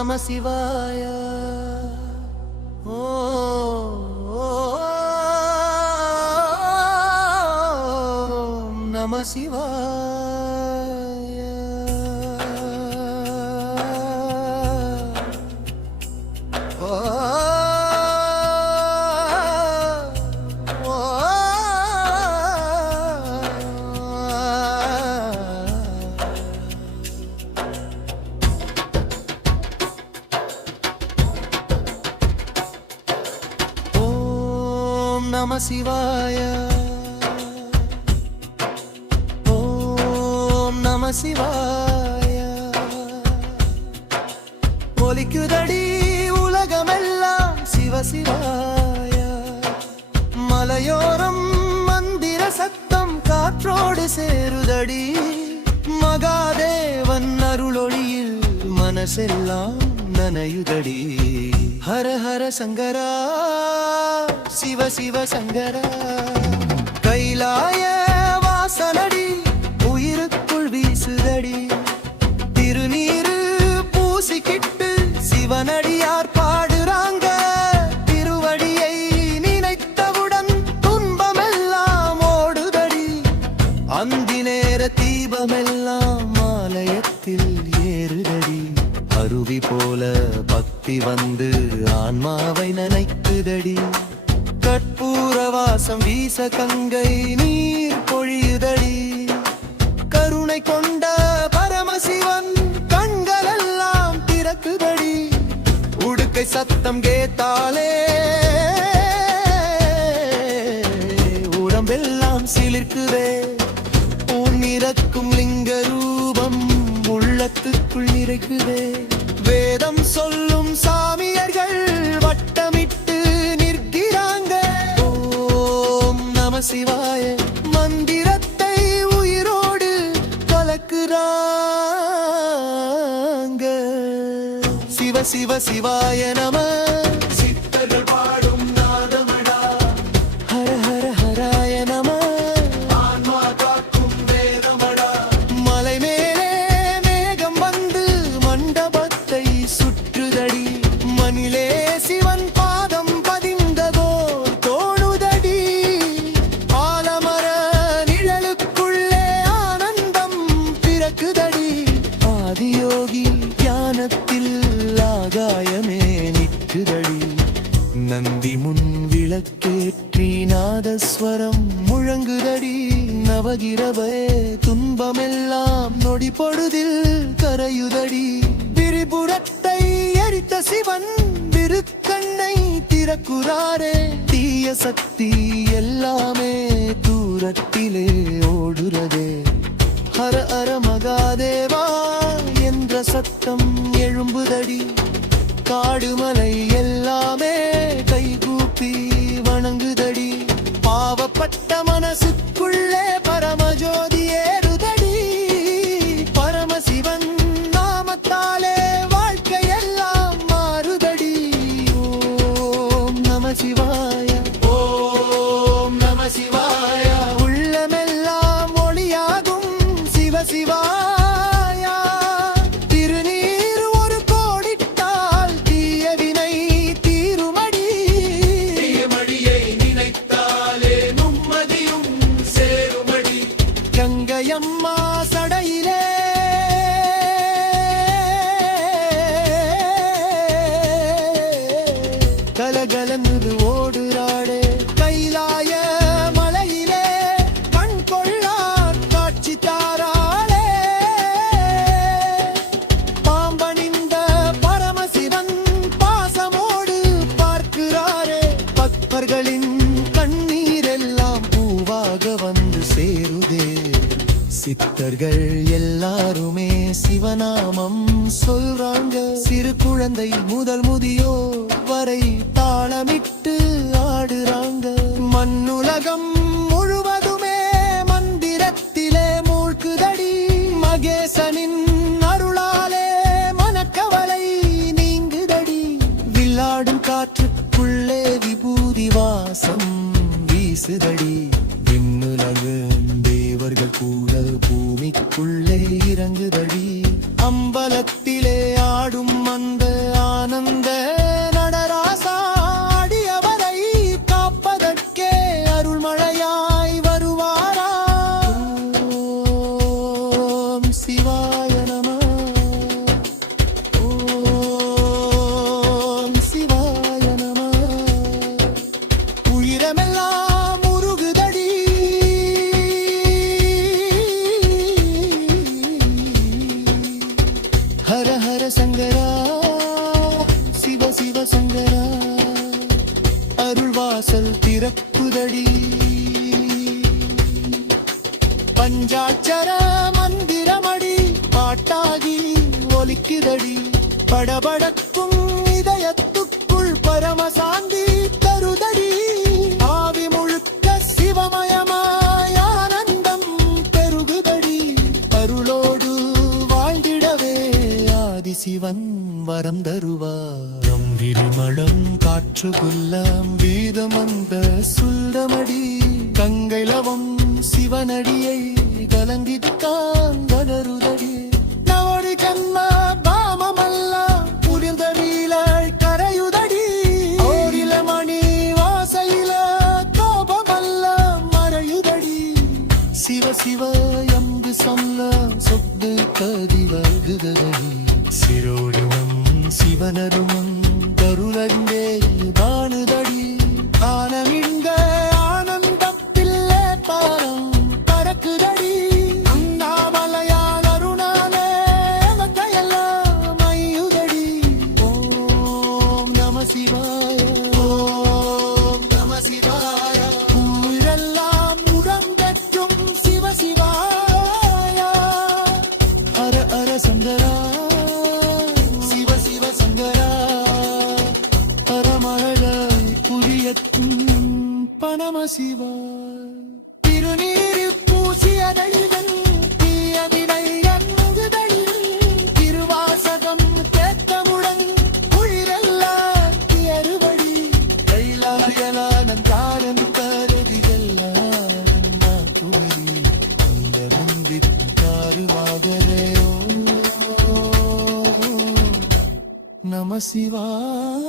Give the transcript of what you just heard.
நம சிவாய. ஓம் நம சிவாய. நம சிவாய. ஓம் நம சிவாய. ஒலிக்குதடி உலகமெல்லாம் சிவசிவாய. மலையோரம் மந்திர சத்தம் காற்றோடு சேருதடி. மகாதேவன் அருளொளியில் மனசெல்லாம் நனையுதடி. ஹர ஹர சங்கரா சிவ சிவ சங்கரா. கைலாய வாசனடி உயிருக்குள் வீசுதடி. திருநீரு பூசிக்கிட்டு சிவனடியார் பாடுறாங்க. திருவடியை நினைத்தவுடன் துன்பமெல்லாம் ஓடுதடி. அந்தி நேர தீபமெல்லாம் ஆலயத்தில் ஏறுதடி. அருவி போல பக்தி வந்து ஆன்மாவை நனைக்குதடி. கற்பூர வாசம் வீச கங்கை நீர் பொழியுதடி. கருணை கொண்ட பரமசிவன் கண்களெல்லாம் திறக்குதடி. உடுக்கை சத்தம் கேட்டாலே உடம்பெல்லாம் சிலிர்க்குதே. உன்னிறக்கும் லிங்க ரூபம் உள்ளத்துக்குள் நிறைக்குதே. வேதம் சொல்லும் சாமியர்கள் வட்டமிட்டு நிற்கிறாங்க. ஓம் நம சிவாய மந்திரத்தை உயிரோடு கலக்குறாங்க. சிவ சிவ சிவாய நம. சித்தர்கள் பாடும் நாதமடா. ஹர ஹர ஹராய நம. ஆன்மா காக்கும் வேதமடா. மலை மேலே மேகம் வந்து மண்டபத்தை சுற்றுதடி. மணிலே சிவன் பாதம் பதிந்ததோ தோணுதடி. ஆலமர நிழலுக்குள்ளே ஆனந்தம் பிறக்குதடி. ஆதியோகி தியானத்தில் ஆகாயமே நிற்குதடி. நந்தி முன் விளக்கேற்றி நாதஸ்வரம் முழங்குதடி. நவகிரவே துன்பமெல்லாம் நொடி பொழுதில் கரையுதடி. விரிபுரத்தை எரித்த சிவன் விருக்கண்ணை திறக்குறாரே. தீய சக்தி எல்லாமே தூரத்திலே ஓடுறதே. ஹர ஹர மகாதேவா என்ற சத்தம் எழும்புதடி. காடுமலை எல்லாமே கைகூப்பி வணங்குதடி. பாவப்பட்ட மனசுக்குள்ளே பரமஜோதி ஏறுதடி. பரமசிவன் நாமத்தாலே வாழ்க்கையெல்லாம் மாறுதடி. ஓம் நம சிவாய. ஓம் நம சிவாய. உள்ளமெல்லாம் ஒளியாகும் சிவ சிவாய. திருநீர் ஒரு கோடிட்டால் தீய வினை தீருமடி. தீயமடியை நினைத்தாலே நும்மதியும் சேருமடி. கங்கையம்மா சடையிலே கலகலந்து ஓடுறாடே. கைலாய மலையிலே கண் கொள்ளா காட்சி தாராளே. பாம்பணிந்த பரமசிவன் பாசமோடு பார்க்கிறாரே. பக்தர்களின் கண்ணீரெல்லாம் பூவாக வந்து சேருதே. சித்தர்கள் எல்லாருமே சிவநாமம் சொல்றாங்க. சிறு குழந்தை முதல் முதியோர் வரை தாளமிட்டு ஆடுறாங்க. மண்ணுலகம் முழுவதுமே மந்திரத்திலே மூழ்குதடி. மகேசனின் அருளாலே மனக்கவலை நீங்குதடி. வில்லாடும் காற்றுக்குள்ளே விபூதி வாசம் வீசுதடி. விண்ணுலகு தேவர்கள் கூட பூமிக்குள்ளே இறங்குதடி. அம்பலத்திலே ஆடும் அந்த சங்கரா சிவ சிவ சங்கரா அருள்வாசல் திறக்குதடி பஞ்சாட்சர மந்திரமடி பாட்டாகி ஒலிக்குதடி படபடக்கும் இதயத்துக்குள் பரமசாந்தி தருதடி ஆவி முழுக்க சிவமயமாய் ஆனந்தம் பெருகுதடி அருளோடு வாழ்ந்திடவே ஆதி சிவன் வரம் தருவார் விரிமளம் காற்று புல்லாம் வீதம் அந்த சுல்லமடி கங்கைலவம் சிவனடியை கலங்கித்தான் கதறுதடி நவடி கண்ம பாமமல்லாம் புரிந்த வீழாய் கரையுதடி ஓரில மணி வாசையில கோபமல்லாம் மறையுதடி சிவ சிவ என்று சொல்ல சொத்து கதிவகுதடி சிரோடுமம் சிவனருமம் கருளங்கே பானுதடி ஆனமிங்க ஆனந்தம் பிள்ளை பாரம் பறக்குதடி அண்ணாமலையான் அருணாலே கையெல்லாம் ஐயுதடி ஓம் நம சிவாய ஓம் நம சிவாய உயிரெல்லாம் உடம்பெற்றும் சிவ சிவாய ஹர ஹர சங்கரா சிவ சிவ சங்கரா பரமசிவ திருநீரில் பூசிய தெய்வன் தீயதினை அணுகுதடி திருவாசகம் கேட்டவுடன் உயிரெல்லாம் அறுபடி கைலாயலானந்தாரன் கருதிகெல்லாம் மாற்றுமதி அந்த முந்தித்தாருவாகரோ நம சிவாய